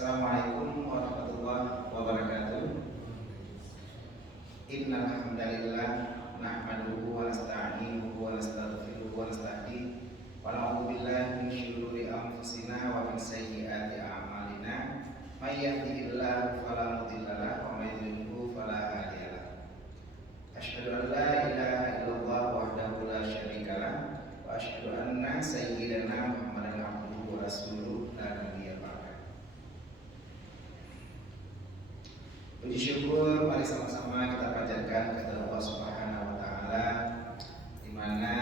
Assalamualaikum warahmatullahi wabarakatuh. Innal hamdalillah nahmaduhu wa nasta'inuhu wa nastaghfiruhu wa nastahdihi wa na'udzu billahi min shururi anfusina wa min sayyiati a'malina. May yahdihillahu fala mudilla lahu wa may yudlilhu fala hadiya lahu. Asyhadu an la ilaha illallah wahdahu la syarika lahu wa asyhadu anna sayyidana Muhammadan abduhu wa rasuluhu la nabiyya ba'da. Puji syukur mari sama-sama kita panjatkan kepada Allah Subhanahu wa taala, di mana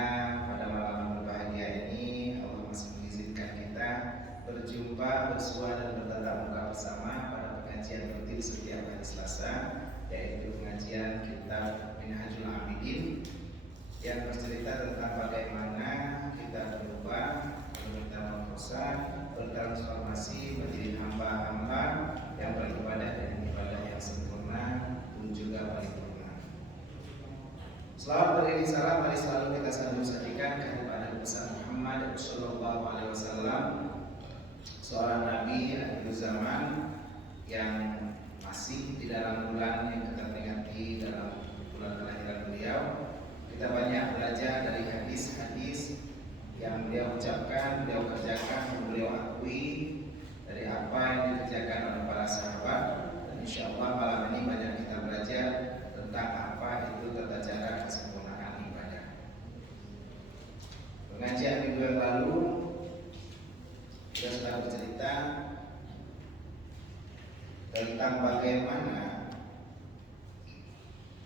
pada malam berbahagia ini Allah masih mengizinkan kita berjumpa, bersua dan bertatap muka bersama pada pengajian rutin setiap hari Selasa, yaitu pengajian kitab Minhajul Abidin yang bercerita tentang bagaimana kita berubah, bermetamorfosa, bertransformasi menjadi hamba-hamba yang beribadah dan ibadah yang sempurna pun juga paripurna. Selawat beriring salam mari selalu kita sajikan kepada pesan Muhammad sallallahu alaihi wasallam, seorang nabi akhir zaman yang masih di dalam bulan yang kita peringati dalam bulan kelahiran beliau. Kita banyak belajar dari hadis-hadis yang beliau ucapkan, beliau kerjakan, beliau akui dari apa yang dikerjakan oleh para sahabat. Dan insya Allah malam ini banyak kita belajar tentang apa itu tata cara kesempurnaan ibadah. Pengajian minggu yang lalu kita sudah bercerita tentang bagaimana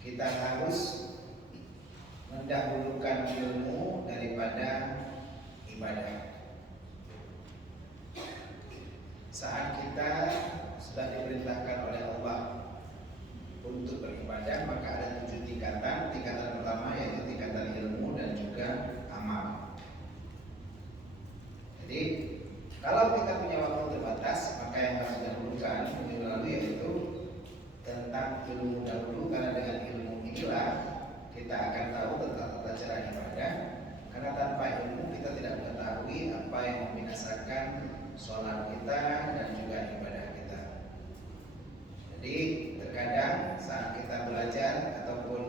kita harus mendahulukan ilmu daripada ibadah. Saat kita sudah diperintahkan oleh Allah untuk beribadah, maka ada 7 tingkatan. Tingkatan pertama yaitu tingkatan ilmu dan juga amal. Jadi kalau kita punya waktu terbatas, maka yang harus didahulukan minggu lalu yaitu tentang ilmu dahulu, karena dengan ilmu inilah kita akan tahu tentang tata cara ibadah. Karena tanpa ilmu kita tidak mengetahui apa yang membinasakan sholat kita dan juga ibadah kita. Jadi terkadang saat kita belajar ataupun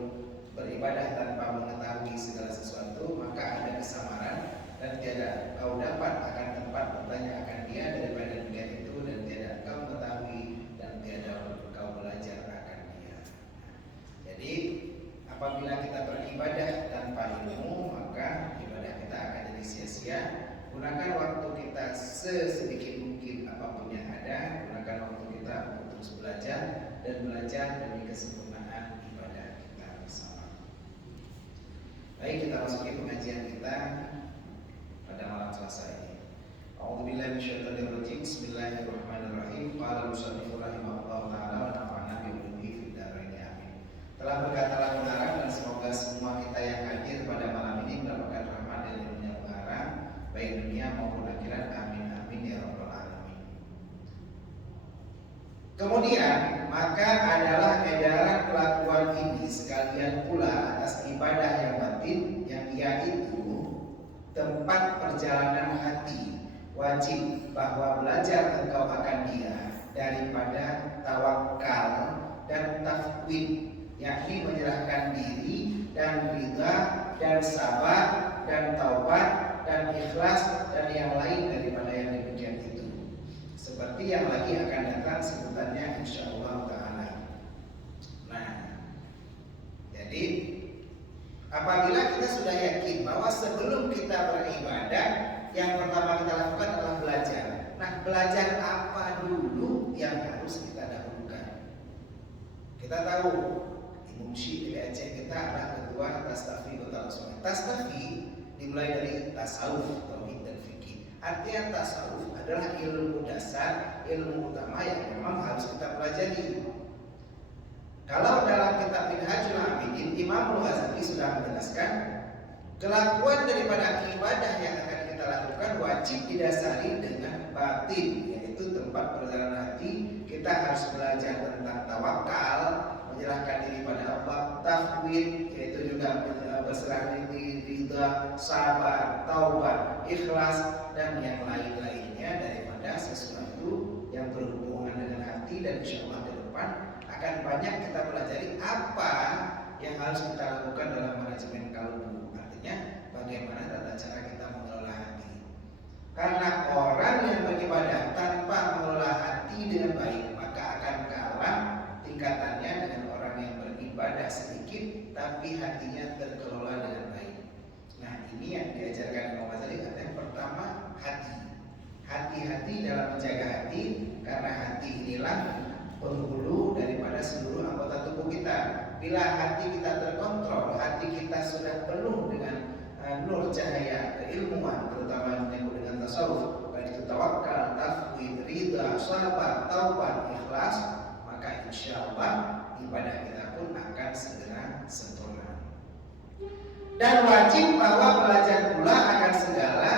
beribadah tanpa mengetahui segala sesuatu, maka ada kesamaran dan tiada kau dapat akan tempat bertanya akan dia daripada dunia itu, dan tiada kau mengetahui dan tiada kau belajar akan dia. Jadi apabila kita beribadah tanpa ilmu, maka ibadah kita akan jadi sia-sia. Gunakan waktu kita sesedikit mungkin apapun yang ada. Gunakan waktu kita untuk terus belajar dan belajar demi kesempurnaan ibadah kita bersama. Baik, kita masuki pengajian kita pada malam Selasa ini. A'udzubillahi minasyaitonirrajim. Bismillahirrahmanirrahim. Qala musannifur rahimahullahu taala wa nafa'ana bi ulumuhi fid dharain amin. Telah berkatalah pengarang, dan semoga semua kita yang hadir pada malam ini mendapatkan rahmat dan ilmunya pengarang, baik dunia maupun akhirat. Amin amin ya rabbal alamin. Kemudian maka adalah edaran kelakuan ini sekalian pula atas ibadah yang batin, yang yaitu tempat perjalanan hati. Wajib bahwa belajar engkau akan dia daripada tawakal dan tafwid, yakni menyerahkan diri dan ridha dan sabar dan taubat dan ikhlas dan yang lain daripada yang demikian itu, seperti yang lagi akan datang sebutannya insyaallah ta'ala. Nah, jadi apabila kita sudah yakin bahwa sebelum kita beribadah, yang pertama kita lakukan adalah belajar. Nah, belajar apa dulu yang harus kita dahulukan? Kita tahu Imam Syafi'i Aceh kita adalah ketua Tastafi Kota Rasulullah. Tastafi dimulai dari tasawuf, tauhid dan fikih. Artinya tasawuf adalah ilmu dasar, ilmu utama yang memang harus kita pelajari. Kalau dalam kitab Minhajul Abidin, Imam Al-Ghazali sudah menjelaskan kelakuan daripada ibadah yang akan kita lakukan wajib didasari dengan batin, yaitu tempat perjalanan hati. Kita harus belajar tentang tawakal, menyerahkan diri pada Allah, tafwid, yaitu juga berserah diri, ridha, sabar, taubat, ikhlas dan yang lain-lainnya daripada sesuatu yang berhubungan dengan hati, dan insya Allah ke depan akan banyak kita pelajari apa yang harus kita lakukan dalam manajemen kalbu. Artinya bagaimana tata cara kita mengelola hati. Karena orang yang beribadah tanpa mengelola hati dengan baik, maka akan kalah tingkatannya dengan orang yang beribadah sedikit tapi hatinya terkelola dengan baik. Nah, ini yang diajarkan Imam Ghazali. Yang pertama, hati. Hati-hati dalam menjaga hati, karena hati inilah penghulu daripada seluruh anggota tubuh kita. Bila hati kita terkontrol, hati kita sudah penuh dengan nur cahaya keilmuan, terutama yang menyebut dengan tasawuf, baik itu tawakal, tafwid, ridha, sabar, taubat, ikhlas, maka insya Allah ibadah kita pun akan segera sempurna. Dan wajib bahwa belajar pula akan segala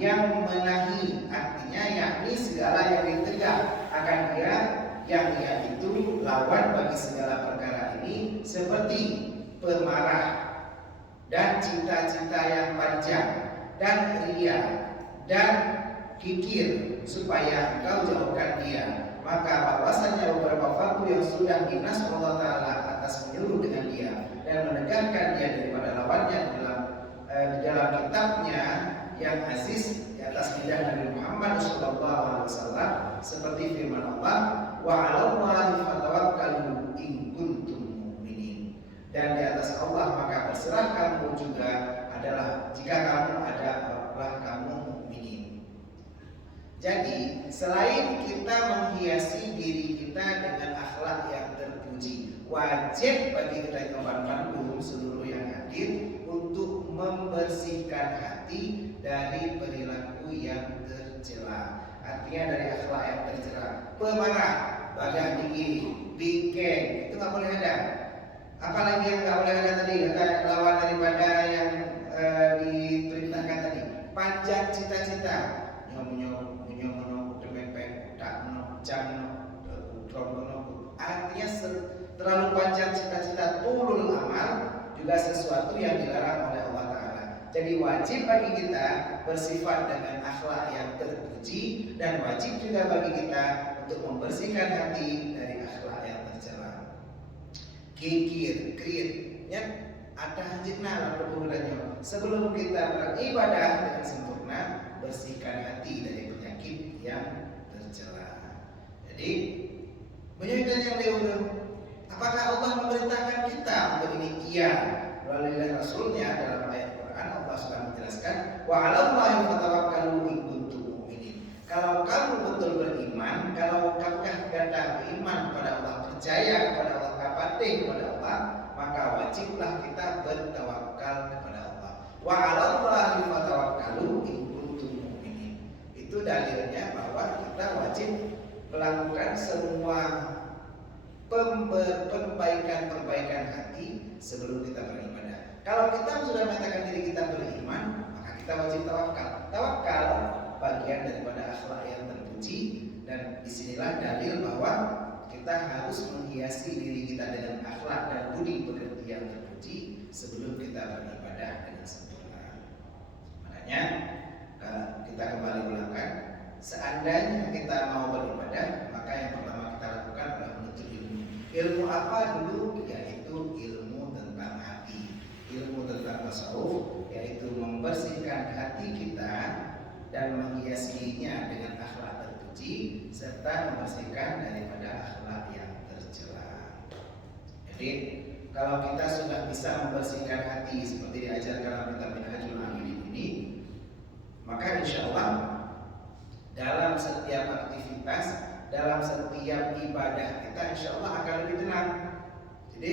yang menahi, artinya yakni segala yang dicegah akan dia, yang dia itu lawan bagi segala perkara ini, seperti pemarah dan cita-cita yang panjang dan ria dan kikir, supaya engkau jauhkan dia. Maka bahwasanya beberapa faktor yang sudah dinas Allah Ta'ala atas menyuruh dengan dia dan menegakkan dia daripada lawannya di dalam kitabnya yang aziz di atas lidah Nabi Muhammad SAW, seperti firman Allah, wa 'alallahi fatawakkalu in kuntum mu'minin, dan di atas Allah maka berserah kamu juga adalah jika kamu adalah kamu mukminin. Jadi selain kita menghiasi diri kita dengan akhlak yang terpuji, wajib bagi kita kawan-kawan seluruh yang hadir untuk membersihkan hati dari perilaku yang tercela. Artinya dari akhlak yang tercela. Pemarah, bagah tinggi, bingkeng, itu nggak boleh ada. Apalagi yang nggak boleh ada tadi, kata lawan daripada yang diperintahkan tadi. Panjang cita-cita, nyom temepek, tak artinya terlalu panjang cita-cita, tulul amal, juga sesuatu yang dilarang oleh Allah Ta'ala. Jadi wajib bagi kita bersifat dengan akhlak yang terpuji, dan wajib juga bagi kita untuk membersihkan hati dari akhlak yang tercela. Kikir, kriit, ya, ada hajitna lah perbuatannya. Sebelum kita beribadah dengan sempurna, bersihkan hati dari penyakit yang tercela. Jadi menyebutkan yang diurut, apakah Allah memerintahkan kita untuk ini? Iya, melalui Rasulnya dalam ayat Quran Allah sudah menjelaskan, wa 'alallahi fatawakkalu in kuntum mu'minin. Kalau kamu betul beriman, kalau kamu ganda beriman kepada Allah, percaya kepada Allah, kapatih kepada Allah, maka wajiblah kita bertawakal kepada Allah. Wa 'alallahi fatawakkalu in kuntum mu'minin. Itu dalilnya bahwa kita wajib melakukan semua perbaikan hati sebelum kita beribadah. Kalau kita sudah mengatakan diri kita beriman, maka kita wajib tawakal. Tawakal bagian daripada akhlak yang terpuji, dan disinilah dalil bahwa kita harus menghiasi diri kita dengan akhlak dan budi pekerti yang terpuji sebelum kita beribadah dengan sempurna. Makanya kita kembali ulangan, seandainya kita mau beribadah, maka yang pertama kita lakukan adalah menuntut ilmu. Ilmu apa dulu? Yaitu ilmu tentang hati, ilmu tentang tasawuf, yaitu membersihkan hati kita dan menghiasinya dengan akhlak terpuji, serta membersihkan daripada akhlak yang tercela. Jadi kalau kita sudah bisa membersihkan hati seperti diajarkan dalam kitab Minhajul Amilin ini, maka insya Allah dalam setiap aktivitas, dalam setiap ibadah kita insya Allah akan lebih tenang. Jadi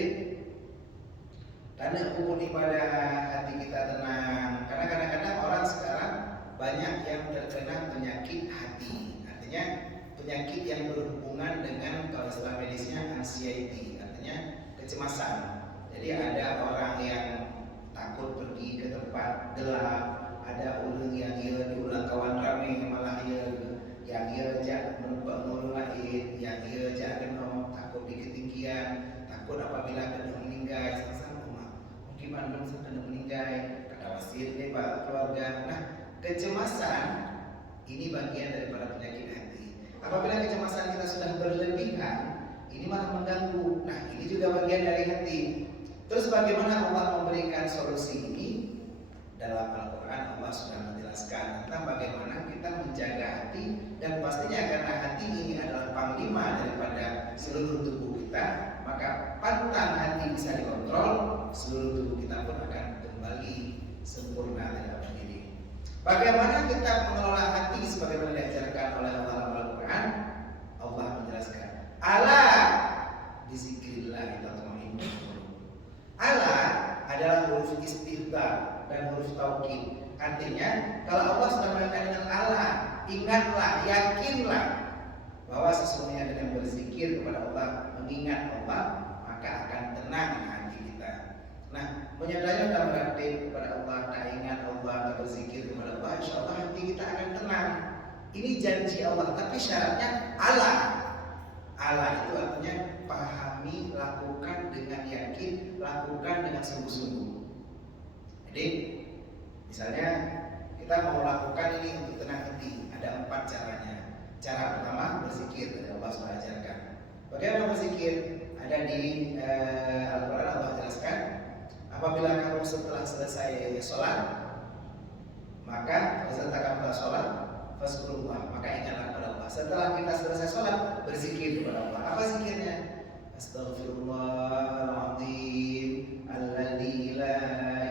karena hukum ibadah hati kita tenang. Karena kadang-kadang orang sekarang banyak yang terkena penyakit hati. Artinya penyakit yang berhubungan dengan, kalau istilah medisnya, anxiety, artinya kecemasan. Jadi ada orang yang takut pergi ke tempat gelap, ada orang yang diulang kawan ramai malah yang jak menumpang lain, yang jak kena takut di ketinggian, takut apabila kena meninggal, sama rumah mungkin belum kena meninggal, kata wasir deh pak keluarga. Nah, kecemasan ini bagian daripada penyakit hati. Apabila kecemasan kita sudah berlebihan, ini malah mengganggu. Nah, ini juga bagian dari hati. Terus bagaimana Allah memberikan solusi ini? Dalam Al-Quran Allah sudah menjelaskan tentang bagaimana kita menjaga hati. Dan pastinya karena hati ini adalah panglima daripada seluruh tubuh kita, maka pantang hati bisa dikontrol, seluruh tubuh kita pun akan kembali sempurna dalam diri. Bagaimana kita mengelola hati sebagaimana diajarkan oleh Allah dalam Al-Quran? Allah menjelaskan, ala bizikrillah tatma'innul qulub. Ala adalah huruf istighfar dan huruf taukid. Artinya, kalau Allah sudah mengatakan dengan Allah, ingatlah, yakinlah bahwa sesungguhnya dengan berzikir kepada Allah, mengingat Allah, maka akan tenang hati kita. Nah, menyadari dan beraktif kepada Allah, tak ingat Allah, tak berzikir kepada Allah, insya Allah hati kita akan tenang. Ini janji Allah, tapi syaratnya Allah. Allah itu artinya pahami, lakukan dengan yakin, lakukan dengan sungguh-sungguh. Jadi, misalnya kita mau lakukan ini untuk tenang hati, ada 4 caranya. Cara pertama berzikir, dari Allah sudah ajarkan. Bagaimana berzikir? Ada di Al-Quran Allah jelaskan. Apabila kamu setelah selesai sholat, maka setelah kamu telah sholat, fazkurullah, maka ingatlah kepada Allah. Setelah kita selesai sholat, berzikir kepada Allah. Apa zikirnya? Astaghfirullahaladzim alladzi la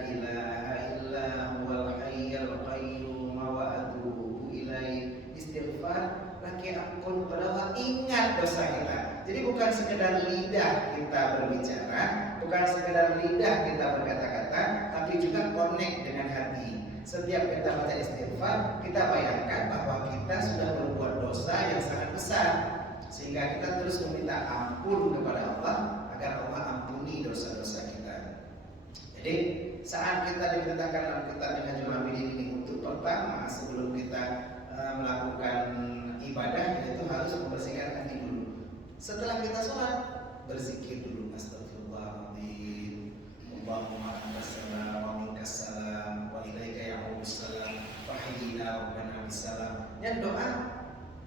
ilaha illa huwal hayyul qayyum wa atubu ilaih. Istighfar, laki ampun kepada Allah, ingat dosa kita. Jadi bukan sekedar lidah kita berbicara, bukan sekedar lidah kita berkata-kata, tapi juga connect dengan hati. Setiap kita baca istighfar, kita bayangkan bahwa kita sudah berbuat dosa yang sangat besar, sehingga kita terus meminta ampun kepada Allah agar Allah ampuni dosa-dosa kita. Jadi saat kita diperintahkan dalam kitab Minhajul Abidin ini untuk pertama sebelum kita melakukan ibadah, yaitu harus membersihkan hati dulu. Setelah kita sholat, berzikir dulu. Astagfirullahaladzim, Allahumma antassalam wa minkassalam wa ilaika ya'udussalam wa hayyina rabbana bissalam. Yang doa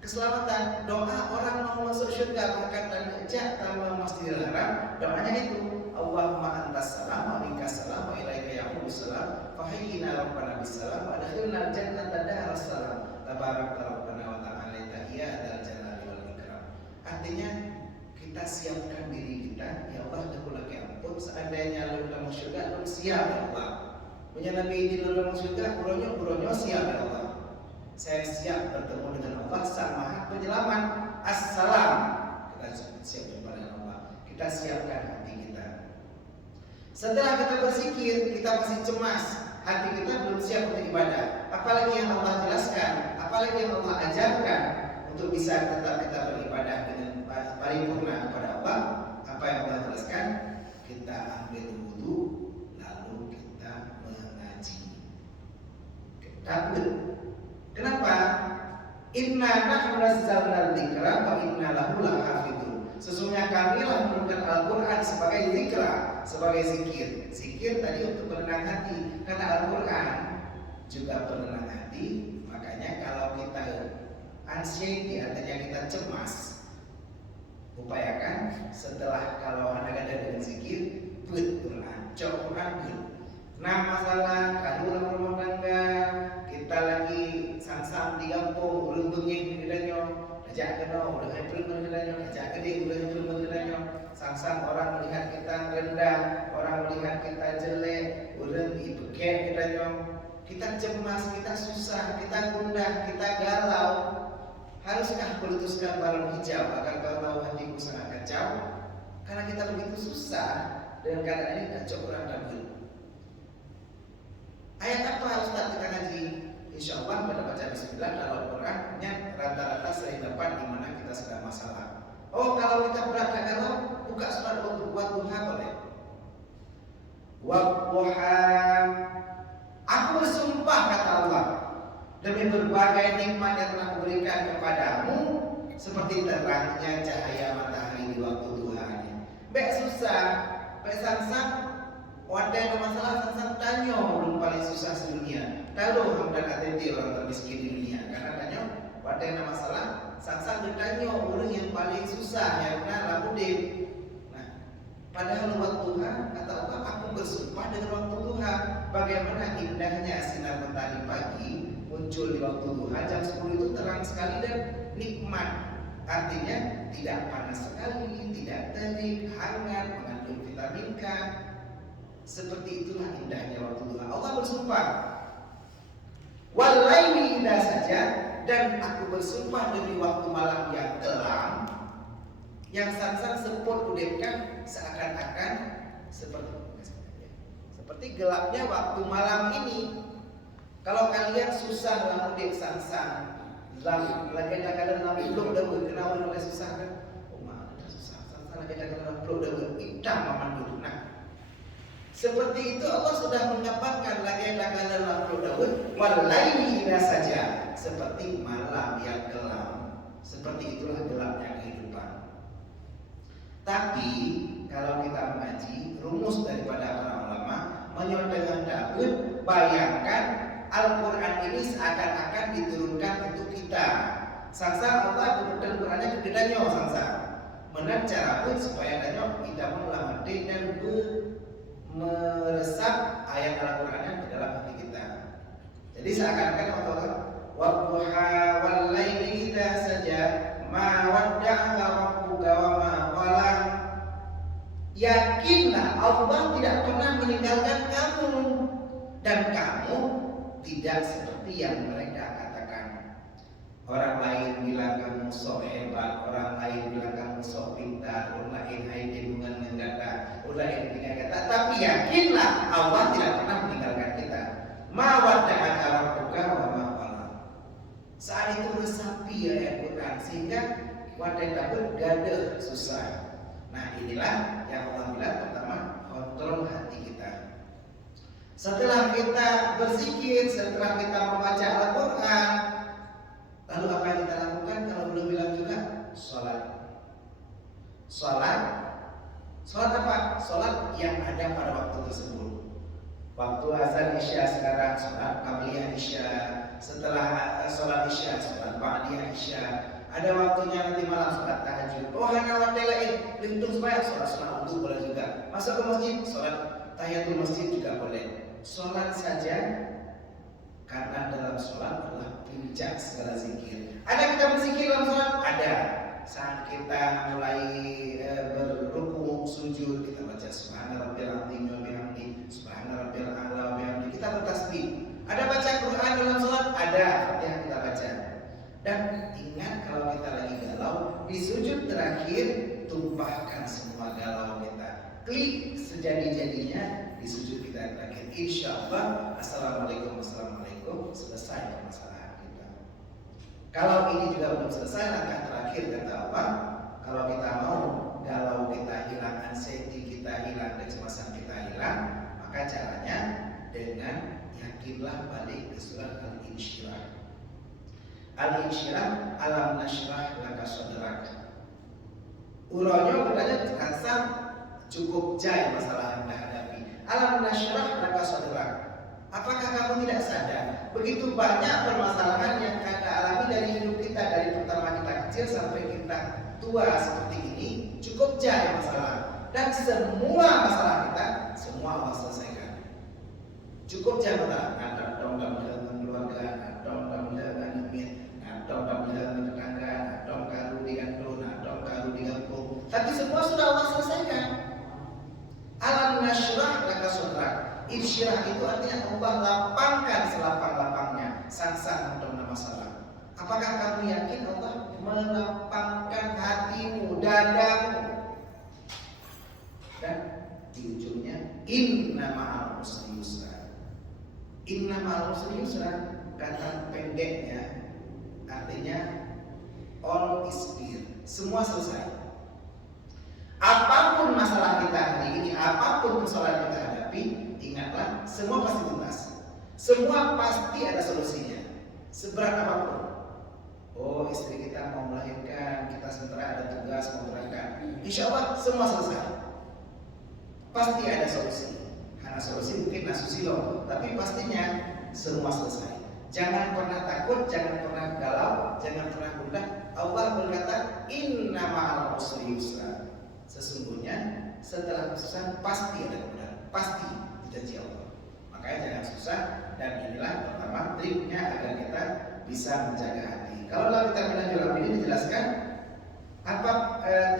keselamatan, doa orang mau masuk syurga bahkan dan ajak tanpa mesti dilarang. Doanya itu, Allahumma antassalam wa minkassalam wa ilaika ya'udussalam wa hayyina rabbana bissalam wa adkhilna jannata darassalam tabarakta rabbana wa ta'ala ya dzal jalali wal ikram. Artinya kita siapkan diri kita, ya Allah aku lagi ampun, seandainya lu dalam syurga lu siap ya Allah. Punya Nabi di dalam syurga, buronyo siap ya Allah. Saya siap bertemu dengan Allah Sang Maha Penyelamat. Assalam. Kita siap jumpa dengan Allah. Kita siapkan hati kita. Setelah kita berzikir, kita masih cemas, hati kita belum siap untuk ibadah. Apalagi yang Allah jelaskan, apalagi yang Allah ajarkan untuk bisa tetap kita beribadah dengan paripurna kepada Allah. Apa yang Allah jelaskan? Kita ambil wudu, lalu kita mengaji. Takbir. Kenapa? Inna nahnu nazzalna dzikra wa inna lahu lahafidun. Sesungguhnya kamilah menurunkan Al-Quran sebagai zikra, sebagai zikir. Zikir tadi untuk penenang hati, karena Al-Quran juga penenang hati. Makanya kalau kita anxiety, artinya kita cemas, upayakan setelah kalau anda ada dengan zikir, buat Quran, cok Quran buat. Nah masalah kadulang rumah tangga, kita lagi sang-sang di kampung, ulun benging bedanya, ajak kena, udah April bedanya, ajak kedi, udah April bedanya. Sang-sang orang melihat kita rendah, orang melihat kita jelek, udah ibekek bedanya. Kita cemas, kita susah, kita gundah, kita galau. Haruskah kuletuskan balon hijau agar kau tahu hatiku sangat kacau? Karena kita begitu susah dengan keadaan ini, kacau kurang dapat. Ayat apa Ustaz kita ngaji? Insya Allah pada baca bismillah dalam Al-Qurannya rata-rata sering dapat di mana kita sedang masalah. Oh kalau kita berat galau, buka surat Wadduha boleh. Wadduha, aku bersumpah kata Allah, demi berbagai nikmat yang telah kuberikan kepadamu, seperti terangnya cahaya matahari di waktu duha. Bek susah, bek sang-sang. Wadah yang masalah sang-sang tanyo belum paling susah sedunia. Tahu hamdan ATT orang termiskin di dunia. Karena tanyo pada masalah sang bertanya orang yang paling susah yang laku deh. Nah, padahal waktu Tuhan kata Allah, aku bersumpah dengan waktu Tuhan. Bagaimana indahnya sinar matahari pagi muncul di waktu Tuhan jam 10 itu terang sekali dan nikmat. Artinya tidak panas sekali, tidak terik, hangat, mengandung vitamin K. Seperti itulah indahnya waktu Tuhan. Allah bersumpah, walaini idza saja, dan aku bersumpah demi waktu malam yang kelam, yang sang sepot udepkan seakan-akan seperti gelapnya waktu malam ini. Kalau kalian susah lamun sang lagi kadang-kadang nabi belum dapat kenal oleh susah kan? Oh mah susah, sang lagi kadang-kadang belum dapat hitam mamandul. Nah, seperti itu Allah sudah mendapatkan lagi kadang-kadang belum dapat walaini idza saja, seperti malam yang kelam. Seperti itulah gelapnya kehidupan. Tapi kalau kita mengaji rumus daripada para ulama menyodorkan Daud, bayangkan Al-Quran ini seakan-akan diturunkan untuk kita. Sangsa Allah kebetulan Qurannya kegedannya sangsa menan cara pun supaya danyo tidak melamati dan meresap ayat Al-Qurannya ke dalam hati kita. Jadi seakan-akan Allah wadduha wal laili idza saja ma wadda'aka rabbuka wa ma qala. Yakinlah Allah tidak pernah meninggalkan kamu dan kamu tidak seperti yang mereka katakan. Orang lain bilang kamu sok hebat, orang lain bilang kamu sok pintar, orang lain dengan menggata, orang lain dengan kata. Tapi yakinlah Allah tidak pernah meninggalkan kita. Ma wadda'aka rabbuka wa ma qala. Saat itu resapi ayat Quran sehingga wadah dapur gada susah. Nah inilah yang Allah bilang pertama, kontrol hati kita. Setelah kita berzikir, setelah kita membaca Al-Quran, lalu apa yang kita lakukan? Kalau belum bilang juga, sholat. Sholat apa? Sholat yang ada pada waktu tersebut. Waktu azan Isya sekarang sholat qabliyah Isya, setelah sholat Isya sholat ba'diyah Isya. Ada waktunya nanti malam sholat tahajud. Oh hana wadelain, lintung supaya sholat wudu boleh juga. Masuk ke masjid, sholat tahiyatul masjid juga boleh. Sholat saja, karena dalam sholat adalah puncak segala zikir. Ada kita berzikir dalam sholat? Ada. Saat kita mulai berruku, sujud, kita baca subhana rabbil azim wa bihamdi, subhana rabbil a'la wa bihamdi. Kita bertasbih. Ada baca Quran dalam sholat? Ada. Yang kita baca. Dan ingat kalau kita lagi galau, di sujud terakhir tumpahkan semua galau kita. Klik sejadi-jadinya di sujud kita terakhir. Insya Allah, assalamualaikum, selesai permasalahan kita. Kalau ini juga belum selesai, langkah terakhir kata Allah, kalau kita mau galau kita hilang, anxiety kita hilang, kecemasan kita hilang, maka caranya dengan yakinlah balik ke surat Al-Insyirah. Al-Insyirah, alam nasyrah laka sadrak. Uronyo katanya terasa cukup jai masalah yang hadapi. Alam nasyrah laka sadrak. Apakah kamu tidak sadar begitu banyak permasalahan yang kita alami dari hidup kita, dari pertama kita kecil sampai kita tua seperti ini, cukup jai masalah. Dan semua masalah kita semua Allah selesaikan. Cukup jai masalah. Ada dong dalam keluarga, ada dong dalam duit, ada dong dalam tetangga, ada dong karu digandung, ada dong karu digampung. Tapi semua sudah Allah selesaikan. Alam nasyrah laka sadrak. Insyirah itu artinya Allah lapangkan selapang-lapangnya sang-sang untuk masalah. Apakah kamu yakin Allah melapangkan hatimu, dadamu? Dan di ujungnya inna ma'al usri yusra. Inna ma'al usri yusra, kata pendeknya artinya all is clear. Semua selesai. Apapun masalah kita hari ini, apapun persoalan kita hadapi, ingatlah, semua pasti tuntas. Semua pasti ada solusinya. Seberat apapun. Oh, istri kita mau melahirkan, kita sementara ada tugas mau berangkat. Insya Allah semua selesai. Pasti ada solusi. Karena solusi mungkin nasusilo, tapi pastinya semua selesai. Jangan pernah takut, jangan pernah galau, jangan pernah gundah. Allah berkata, inna ma'al usri yusra. Sesungguhnya setelah kesusahan pasti ada kemudahan, pasti janji Allah. Makanya jangan susah, dan inilah pertama triknya agar kita bisa menjaga hati. Kalau kita bilang dalam ini dijelaskan apa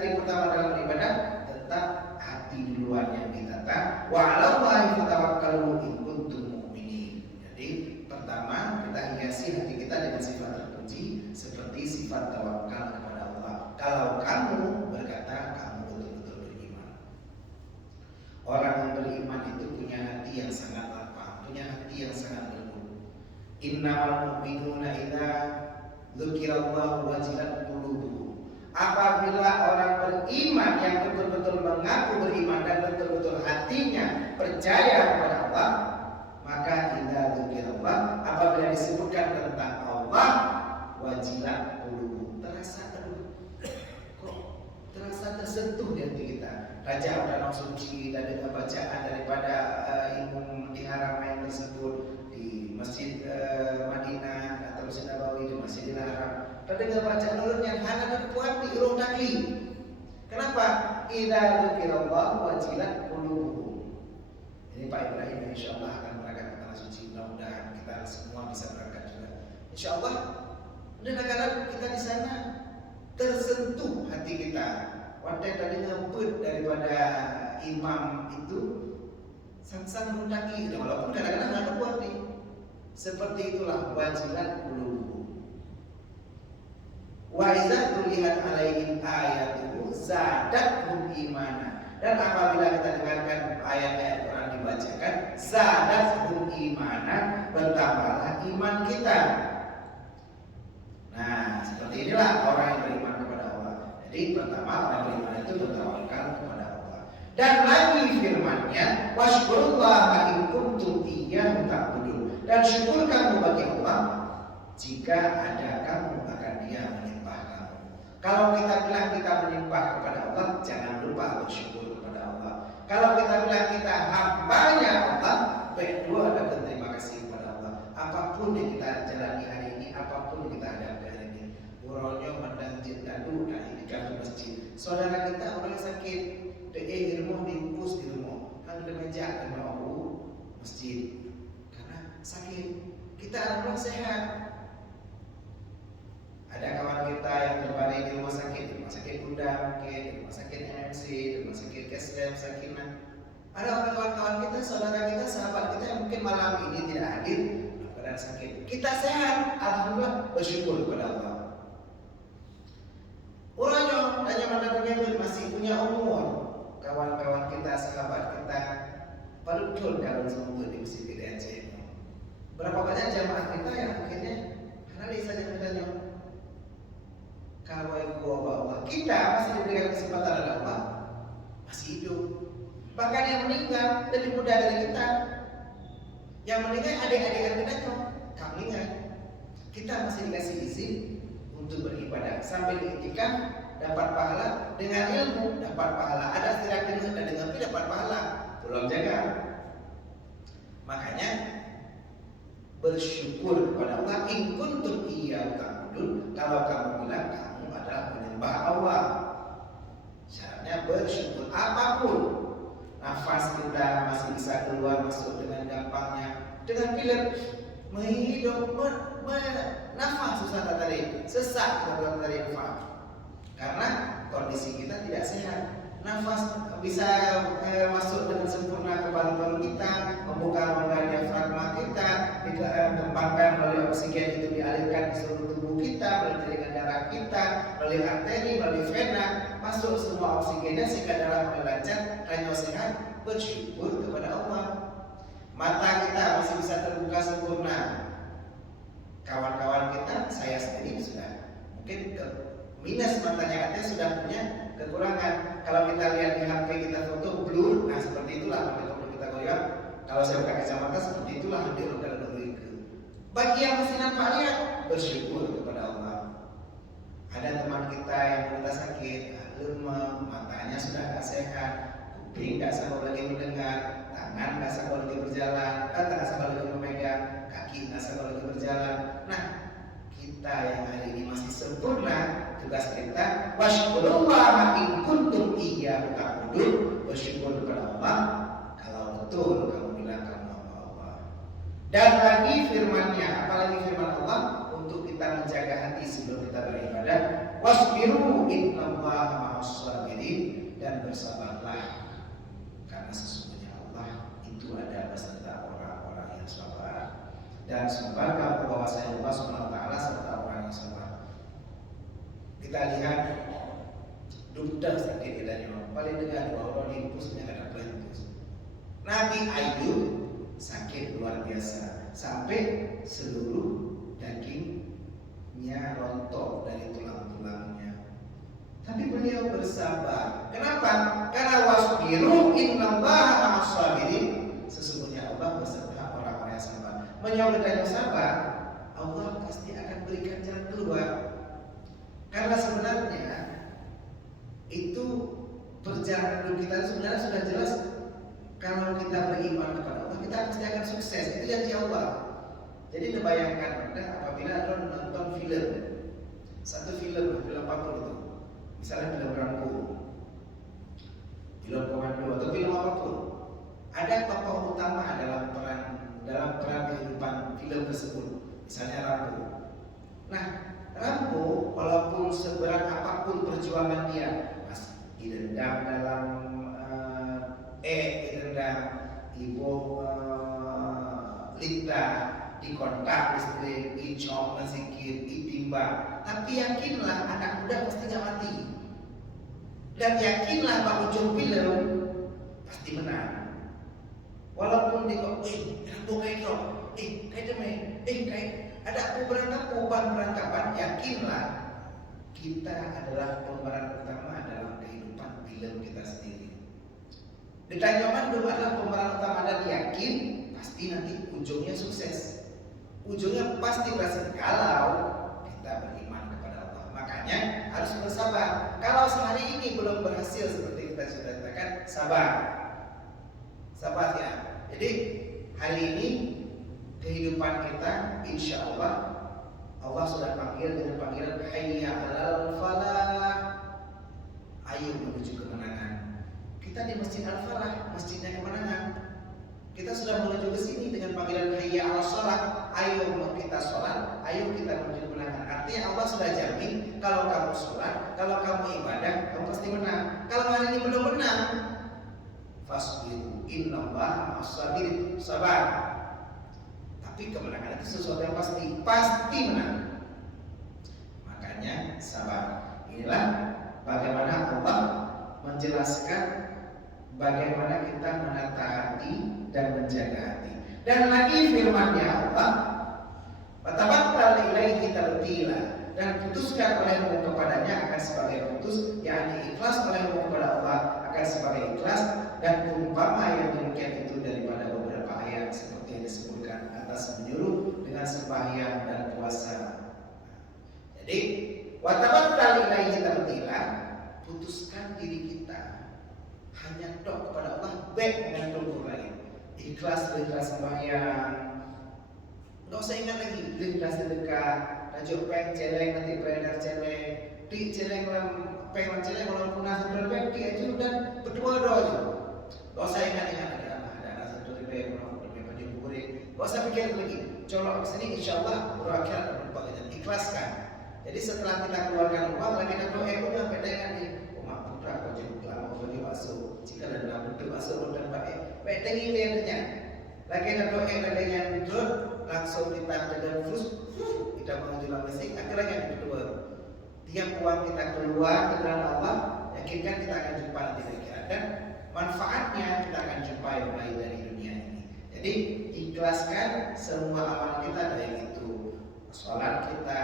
trik pertama dalam beribadah, tetap hati duluan yang ditata. Wa 'alallahi fatawakkalu in kuntum mu'minin. Jadi pertama kita hiasi hati kita dengan sifat terpuji seperti sifat tawakal kepada Allah. Kalau kamu berkata kamu betul-betul beriman. Orang yang beriman itu punya hati yang sangat lapang, punya hati yang sangat lembut. Innamal mu'minuna idza dzukirallahu wajilat qulubuhum. Apabila orang beriman yang betul-betul mengaku beriman dan betul-betul hatinya percaya kepada Allah, maka idza dzukirallah, apabila disebutkan tentang Allah, wajilat qulubuhum, terasa kok terasa tersentuh di hati kita. Raja Danau Suci dan dengan bacaan daripada ilmu di Haramain tersebut, di Masjid Madinah atau Masjid Nabawi, di Masjidil Haram, terdengar bacaan ulun yang hana berpuat di urung dagli. Kenapa? Idza dzukirallah wajilat qulubuhum. Ini Pak Ibrahim insyaallah akan berangkat ke Tanah Suci. Mudah-mudahan kita semua bisa berangkat juga. Insyaallah. Dan agar kita di sana tersentuh hati kita. Wadai tadi ngebut daripada imam itu sang-sang mendaki, walaupun kadang-kadang nggak kuat nih. Seperti itulah wajilat qulubuhum. Wa idza tulihat alaihim ayatuhu zadatuhum imana. Dan apabila kita dengarkan ayat-ayat Quran dibacakan, zadatuhum imana, bertambahlah iman kita. Nah, seperti inilah orang yang beriman kepada Allah. Jadi pertama orang beriman itu bertawakal kepada Allah. Dan lagi firman-Nya, washkurullaha in kuntum iyyahu ta'budun. Dan syukur kamu bagi Allah jika ada kamu akan Dia menyembah kamu. Kalau kita bilang kita menyembah kepada Allah, jangan lupa bersyukur kepada Allah. Kalau kita bilang kita hambanya Allah, berdua ada berterima kasih kepada Allah. Apapun yang kita jalani hari ini, apapun yang kita hadapi hari ini, uronyo mendang jindadu nah ini kami masjid. Saudara kita orang sakit, ilmu diupus di rumah, kan di meja di mau masjid karena sakit. Kita orang sehat. Ada kawan kita yang terbaring di rumah sakit Bunda mungkin, di rumah sakit MMC, di rumah sakit Kesrem, Sakinah. Ada orang kawan-kawan kita, saudara kita, sahabat kita yang mungkin malam ini tidak hadir karena sakit. Kita sehat, alhamdulillah, bersyukur kepada Allah. Orangnya hanya mendapat masih punya umur. Kawan-kawan kita, sahabat kita, betul kalau semua di masjid PDAC. Berapa banyak jamaah kita yang akhirnya karena saja bertanya, kalau gua bawa kita masih diberikan kesempatan oleh Allah, masih hidup. Bahkan yang meninggal lebih muda dari kita. Yang meninggal adik-adik kita kami ingat. Kita masih dikasih izin untuk beribadah sambil diiktikaf dapat pahala, dengan ilmu dapat pahala, ada istirahat dan dengan ilmu dapat pahala. Tolong jaga. Makanya bersyukur kepada Allah in kuntum iyyahu ta'budun. Kalau kamu bilang kamu adalah penyembah Allah, syaratnya bersyukur. Apapun nafas kita masih bisa keluar masuk dengan gampangnya, dengan pilek menghidup nafas susah tadi, sesak kita tadi nafas karena kondisi kita tidak sehat. Nafas bisa masuk dengan sempurna ke paru-paru kita, membuka rongga diafragma kita, dikembangkan melalui oksigen itu dialirkan ke seluruh tubuh kita, melalui jaringan darah kita, melalui arteri, melalui vena, masuk semua oksigennya sehingga darah mulai lancar, hanya sehat. Bersyukur kepada Allah. Mata kita masih bisa terbuka sempurna. Kawan-kawan kita, saya sendiri sudah mungkin minus matanya, artinya sudah punya kekurangan. Kalau kita lihat di HP kita foto blur, nah seperti itulah kalau kita goyang. Kalau saya pakai kacamata seperti itulah di dalam itu. Bagi yang masih nampak lihat, bersyukur kepada Allah. Ada teman kita yang kita sakit, lemah, matanya sudah tak sehat, kuping tak sanggup lagi mendengar, tangan tak sanggup lagi berjalan, tak sanggup lagi memegang, kaki tak sanggup lagi berjalan. lagi firman Allah untuk kita menjaga hati sebelum kita beribadah. Wasbiru innallaha ma'as sabirin, dan bersabarlah karena sesungguhnya Allah itu ada beserta orang-orang yang sabar. Dan sabar kamu bahwasanya Allah Subhanahu wa taala serta orang yang sabar. Kita lihat dokter sakit bedanya paling dengar bahwa di impusnya ada perintus. Nabi Ayub sakit luar biasa sampai seluruh dagingnya rontok dari tulang-tulangnya. Tapi beliau bersabar. Kenapa? Karena wasbiru innallaha ma'as sabirin. Sesungguhnya Allah beserta orang-orang yang sabar. Menyambut yang sabar, Allah pasti akan berikan jalan keluar. Karena sebenarnya itu perjalanan hidup kita sebenarnya sudah jelas. Kalau kita beriman kepada Allah, kita pasti akan sukses. Itu janji Allah. Jadi bayangkan Anda apabila Anda menonton film, satu film apapun itu, misalnya film Rambo, film Komando, atau film apapun, ada tokoh utama dalam peran kehidupan film tersebut, misalnya Rambo. Nah, Rambo walaupun seberat apapun perjuangan dia, direndam dalam direndam, ibu lita, dikontak listrik, dicong, sikit, ditimbang. Tapi yakinlah anak muda pasti gak mati. Dan yakinlah bahwa ujung film pasti menang. Walaupun di kok, Rambo kayak dong, kayak demi, kayak ada perantapan, yakinlah kita adalah pemeran utama dalam kehidupan film kita sendiri. Detanyaman dulu adalah pemeran utama dan yakin pasti nanti ujungnya sukses. Ujungnya pasti berhasil kalau kita beriman kepada Allah. Makanya harus bersabar. Kalau sehari ini belum berhasil seperti kita sudah katakan, sabar. Sabar ya. Jadi hari ini kehidupan kita insya Allah sudah panggil dengan panggilan hayya 'alal falah. Ayo menuju kemenangan. Kita di Masjid Al-Falah, masjidnya kemenangan. Kita sudah menuju ke sini dengan panggilan hayya 'alas shalah. Ayo kita sholat, ayo kita menuju kemenangan. Artinya Allah sudah jamin kalau kamu sholat, kalau kamu ibadah, kamu pasti menang. Kalau hari ini belum menang, fasbiru innallaha ma'as sabirin. Sabar. Tapi kemenangan itu sesuatu yang pasti menang. Makanya sabar. Inilah bagaimana Allah menjelaskan bagaimana kita menata hati dan menjaga hati. Dan lagi firman-Nya Allah, "Watabattal ilaihi tabtila," dan putuskan olehmu kepadanya akan sebagai putus, yakni ikhlas olehmu kepada Allah akan sebagai ikhlas. Dan umpama yang demikian itu daripada beberapa ayat seperti yang disebutkan atas menyuruh dengan sembahyang dan puasa. Jadi watabattal ilaihi tabtila, putuskan diri kita hanya tok kepada Allah, baik dengan tubuh lain. Ikhlas sembahyang, nggak usah ingat lagi ikhlas sedekah, tajuk peng celeng nanti beredar celeng, di celeng peng celeng kalau punah satu peng di aja dan berdua aja. Nggak usah ingat ada satu peng kalau baju burik, nggak usah pikir lagi. Colok kesini insya Allah berakhirat dan berbahagia. Ikhlaskan. Jadi setelah kita keluarkan uang lagi nanti yang pedangan nih, putra baju kelapa baju masuk. Jika dalam bentuk masuk dan baik tinggi lihatnya. Lagi nanti yang drone langsung kita dengan flus, kita menuju mesin. Akhirnya yang kedua, tiap uang kita keluar ke dalam Allah, yakinkan kita akan jumpa nanti di akhirat dan manfaatnya kita akan jumpai mulai dari dunia ini. Jadi ikhlaskan semua amal kita dari itu, sholat kita,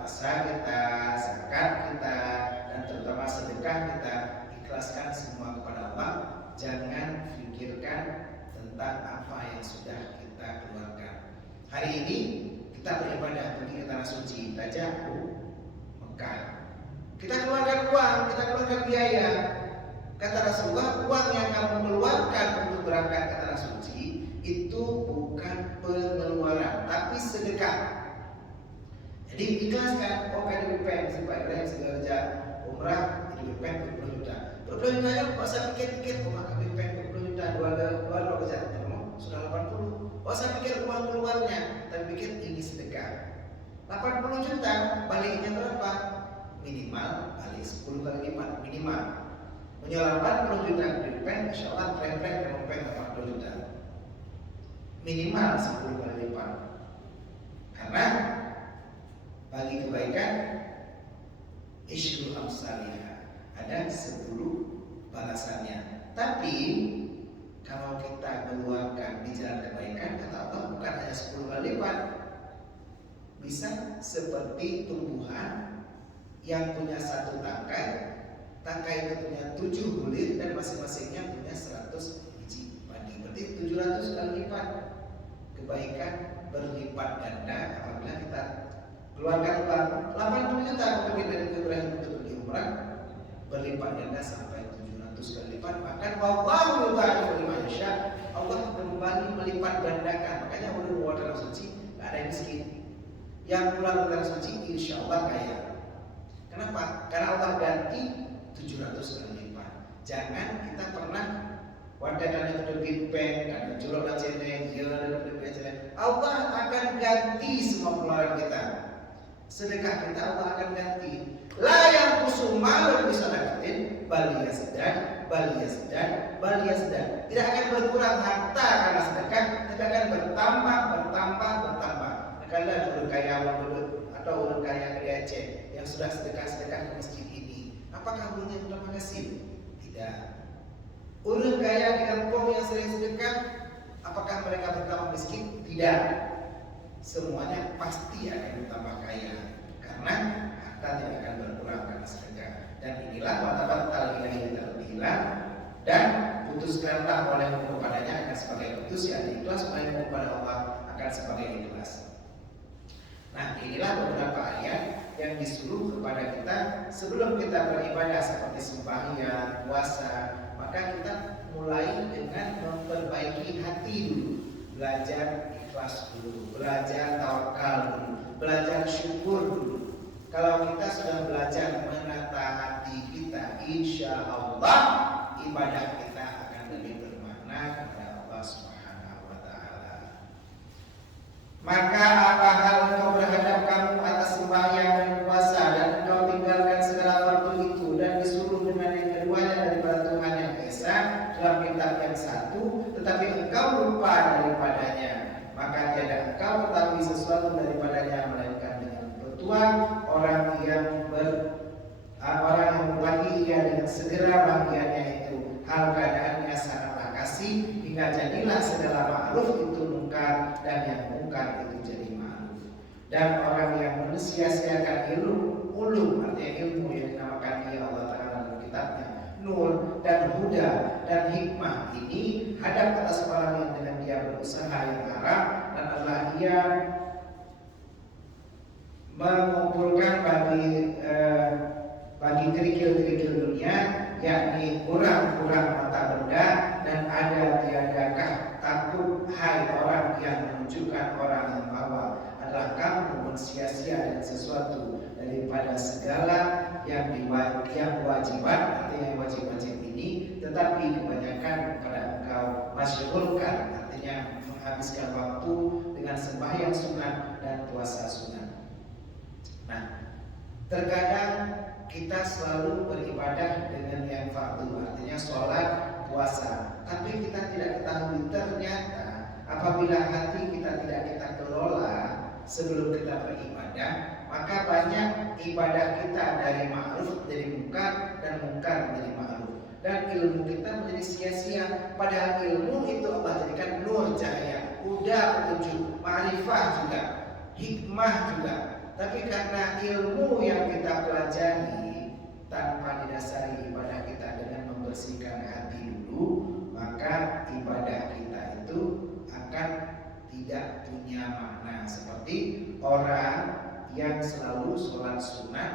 puasa kita, zakat kita, dan terutama sedekah kita. Ikhlaskan semua kepada Allah. Jangan pikirkan tentang apa yang sudah kita keluarkan. Hari ini kita beribadah pergi ke tanah suci, Tajaku, Mekah. Kita keluarkan uang, kita keluarkan biaya. Kata Rasulullah, uang yang kamu keluarkan untuk berangkat ke tanah suci itu bukan pengeluaran, tapi sedekah. Jadi ikhlaskan, kan lebih pengen supaya Ibrahim segala umrah lebih pengen 20 juta. 20 juta kan usah pikir-pikir, maka lebih pengen 20 juta dua kerja sudah 80. Usah pikir uang keluarnya, tapi pikir ini sedekah. 80 juta baliknya berapa? Minimal balik 10 kali lipat minimal. Menjual 80 juta Greenpen, insya Allah trend-trend Greenpen 80 juta minimal 10 kali lipat. Karena bagi kebaikan isyru amsalihah ada 10 balasannya. Tapi kalau kita keluarkan di jalan kebaikan, kata Allah bukan hanya 10 kali lipat, bisa seperti tumbuhan yang punya satu tangkai. Tangkai itu punya 7 bulir dan masing-masingnya punya 100 biji padi. Berarti 700 kali lipat. Kebaikan berlipat ganda apabila kita keluarkan uang 80 juta kemudian dari Ibrahim untuk beli umrah, berlipat ganda sampai 700 kali lipat. Bahkan wallahu yudha'ifu liman yasha, Allah kembali melipat gandakan. Makanya ulul tanah suci nggak ada yang miskin. Yang pulang ke tanah suci insya Allah kaya. Kenapa? Karena Allah ganti 700 kali lipat. Jangan kita pernah wadahnya terbit pen, dan julok lajeneng, ya dan terbit lajeneng. Allah akan ganti semua pengeluaran kita. Sedekah kita Allah akan ganti. La yang kusumalun bisadaqatin bal yasdad, bal yasdad, bal yasdad. Tidak akan berkurang harta karena sedekah, tapi akan bertambah. Karena orang kaya atau orang kaya di Aceh yang sudah sedekah ke masjid ini, apakah ulunnya berterima kasih? Tidak. Orang kaya di kampung yang sering sedekah, apakah mereka bertambah miskin? Tidak. Semuanya pasti akan bertambah kaya karena harta tidak akan berkurang karena sedekah. Dan inilah martabat al-ilahi terbilang dan putuskanlah olehmu kepadanya akan sebagai putus, yang ikhlas olehmu kepada Allah akan sebagai ikhlas. Nah, inilah beberapa ayat yang disuruh kepada kita sebelum kita beribadah seperti sembahyang, puasa, maka kita mulai dengan memperbaiki hati dulu, belajar ikhlas dulu, belajar tawakal dulu, belajar syukur dulu. Kalau kita sudah belajar menata hati kita, insya Allah ibadah kita akan lebih bermakna kepada Allah Subhanahu wa Ta'ala. Maka apa hal engkau berhadap kamu atas sembahyang dan puasa, dan engkau tinggalkan segala fardu itu dan disuruh dengan yang keduanya daripada Tuhan yang Esa dalam kitab yang satu, tetapi engkau lupa daripadanya, maka tiada engkau ketahui sesuatu daripadanya melainkan dengan bertuah orang yang membagi ia dengan segera bagiannya itu, hal keadaannya sangatlah kasih hingga jadilah segala ma'ruf itu mungkar dan yang mungkar itu jadi ma'ruf. Dan orang yang mensia-siakan ulum artinya ilmu yang dinamakan dia Allah Ta'ala dalam kitabnya, nur dan huda dan hikmah ini hadap atas orang yang dengan dia berusaha yang haram, dan Allah ia mengumpulkan bagi kerikil-kerikil dunia, yakni kurang-kurang mata benda, dan ada tiadakah takut hai orang yang menunjukkan orang yang bahwa adalah kamu mensia-sia dengan sesuatu daripada segala yang wajibat, artinya yang wajib-wajib ini, tetapi kebanyakan pada engkau masyghulkan, artinya menghabiskan waktu dengan sembahyang sunat dan puasa sunat. Nah, terkadang kita selalu beribadah dengan yang fardu, artinya sholat, puasa, tapi kita tidak ketahui ternyata apabila hati kita tidak kita kelola sebelum kita beribadah, maka banyak ibadah kita dari ma'ruf menjadi mungkar dan mungkar menjadi ma'ruf, dan ilmu kita menjadi sia-sia. Padahal ilmu itu Allah jadikan nur cahaya, huda petunjuk, ma'rifah juga, hikmah juga. Tapi karena ilmu yang kita pelajari tanpa didasari ibadah kita dengan membersihkan hati dulu, maka ibadah kita itu akan tidak punya makna. Seperti orang yang selalu sholat sunat,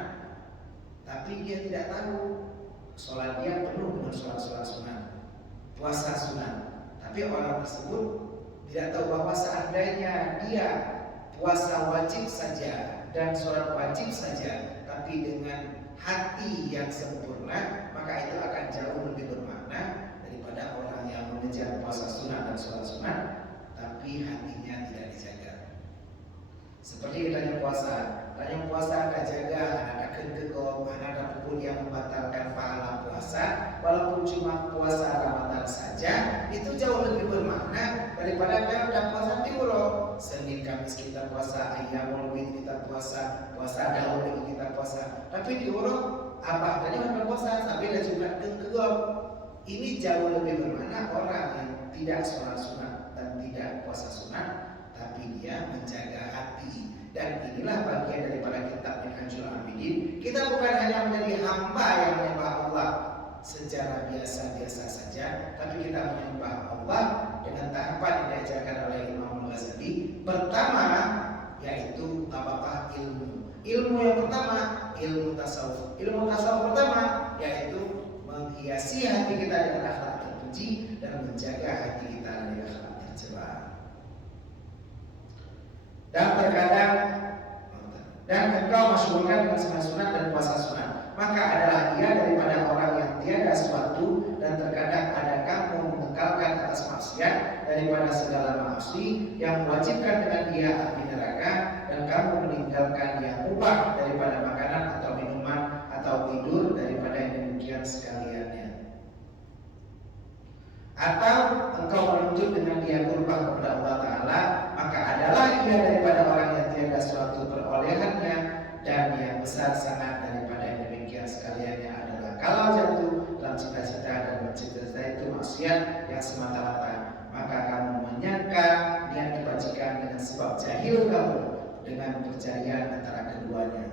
tapi dia tidak tahu sholat dia penuh dengan sholat sunat, puasa sunat, tapi orang tersebut tidak tahu bahwa seandainya dia puasa wajib saja dan sholat wajib saja, tapi dengan hati yang sempurna, maka itu akan jauh lebih bermakna daripada orang yang mengejar puasa sunat dan sholat sunat, tapi hatinya tidak dijaga. Seperti kita puasa, tanya puasa ada jaga, ada kegegom, ada pun yang membatalkan pahala puasa, walaupun cuma puasa Ramadan saja, itu jauh lebih bermakna daripada kita puasa tiuro. Senin Kamis kita puasa, Ayyamul Bid kita puasa, puasa Daud lagi kita puasa. Tapi tiuro apa adanya orang puasa sampai ada juga kegegom. Ini jauh lebih bermakna orang yang tidak sholat sunat dan tidak puasa sunat, tapi dia menjaga hati. Dan inilah bagian daripada kitab Minhajul Abidin. Kita bukan hanya menjadi hamba yang menyembah Allah secara biasa-biasa saja, tapi kita menyembah Allah dengan tahapan yang diajarkan oleh Imam Ghazali. Pertama yaitu tabaqah ilmu. Ilmu yang pertama ilmu tasawuf. Ilmu tasawuf pertama yaitu menghiasi hati kita dengan akhlak terpuji dan menjaga hati kita dari akhlak tercela. Dan engkau masyhurkan dengan sunat dan puasa sunat, maka adalah ia daripada orang yang tiada suatu dan terkadang ada kamu mengekalkan atas maksiat daripada segala maksi yang mewajibkan dengan dia api neraka, dan kamu meninggalkan yang mubah daripada makanan atau minuman atau tidur daripada yang demikian sekaliannya. Atau engkau menuntut dengan dia kurban kepada Allah Ta'ala, maka adalah ia daripada orang yang tiada suatu perolehannya, dan yang besar sangat daripada yang demikian sekaliannya adalah kalau jatuh dalam cita-cita dan bercita-cita itu maksiat yang semata-mata, maka kamu menyangka niat kebajikan dengan sebab jahil kamu dengan percayaan antara keduanya.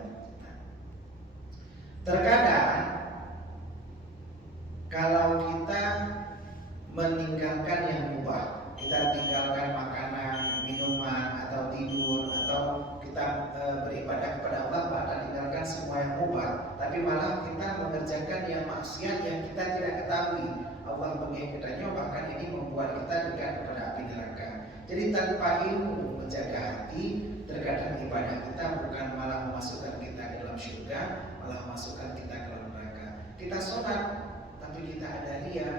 Terkadang kalau kita meninggalkan yang mubah, kita tinggalkan makanan, minuman, atau tidur, atau kita beribadah kepada Allah, bahkan tinggalkan semua yang mubah, tapi malah kita mengerjakan yang maksiat yang kita tidak ketahui Allah mengingatkannya, bahkan ini membuat kita dekat kepada api neraka. Jadi tanpa ilmu menjaga hati, terkadang ibadah kita bukan malah memasukkan kita ke dalam surga, malah memasukkan kita ke dalam neraka. Kita sholat, tapi kita ada ria,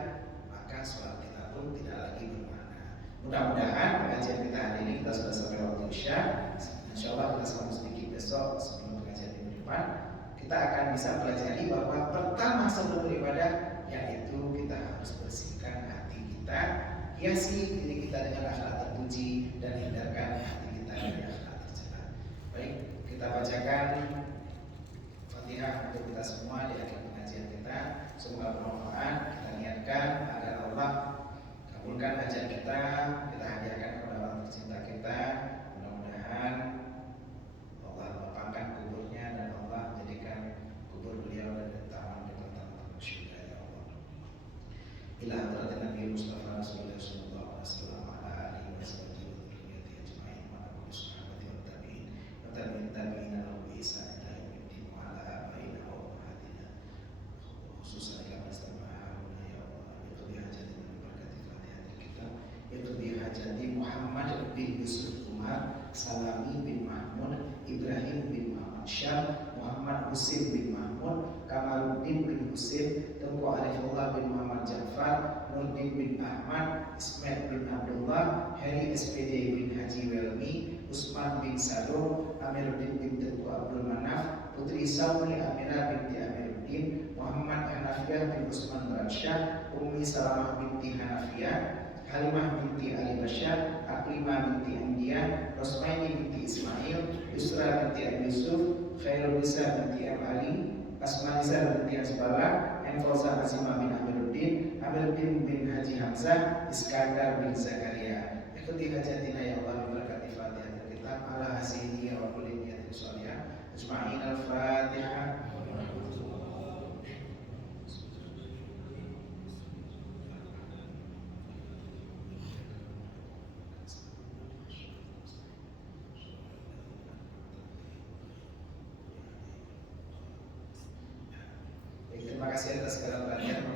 sholat kita pun tidak lagi bermakna. Mudah-mudahan pengajian kita hari ini kita sudah sampai waktu isya. Insya Allah kita sambung sedikit besok sebelum pengajian minggu depan. Kita akan bisa pelajari bahwa pertama sebelum beribadah yaitu kita harus bersihkan hati kita, hiasi diri kita dengan akhlak terpuji dan hindarkan hati kita dari akhlak tercela. Baik, kita bacakan Fatihah untuk kita semua di akhir pengajian kita. Semoga bermanfaat. Kita niatkan agar Allah kabulkan hajat kita, kita hadiahkan kepada orang tercinta kita. Mudah-mudahan Allah lapangkan kuburnya dan Allah menjadikan kubur beliau dari taman depan surga, ya Allah. Ila hadratin Nabi Mustafa Rasulullah sallallahu alaihi wasallam ala alihi wa sahbihi wa dzurriyyatihi ajma'in wa ala kulli sahabati wa tabi'in wa tabi'in tabi'in lahu bi ihsan ila yaumiddin wa ala abaina wa ummahatina khususan ila mastama'una ya Allah. Itu bihajati Muhammad bin Yusuf Umar, Salami bin Mahmud, Ibrahim bin Muhammad Syam, Muhammad Husin bin Mahmud, Kamaluddin bin Husin, Tengku Arifullah bin Muhammad Ja'far, Nurdin bin Ahmad, Ismail bin Abdullah, Heri SPD bin Haji Welmi, Usman bin Sador, Amiruddin bin Tengku Abdul Manaf, Putri Sauni Amira binti Amiruddin, Muhammad Hanafiyah bin Usman Ransyah, Ummi Salamah binti Hanafiyah, Halimah binti Ali Bashar, Aklimah binti Andiya, Rosmaini binti Ismail, Yusra binti Abi Yusuf, Khairul Nisa binti Ali, Asmanisa binti Asbala, Enfauza Azimah bin Amiruddin, Amiruddin bin Haji Hamzah, Iskandar bin Zakaria. Ikuti hajatina ya Allah berkati Fatihah kita ala hasini wa kulli niyatin sholihah. Ajma'in al-Fatihah. Terima kasih atas segala perhatian.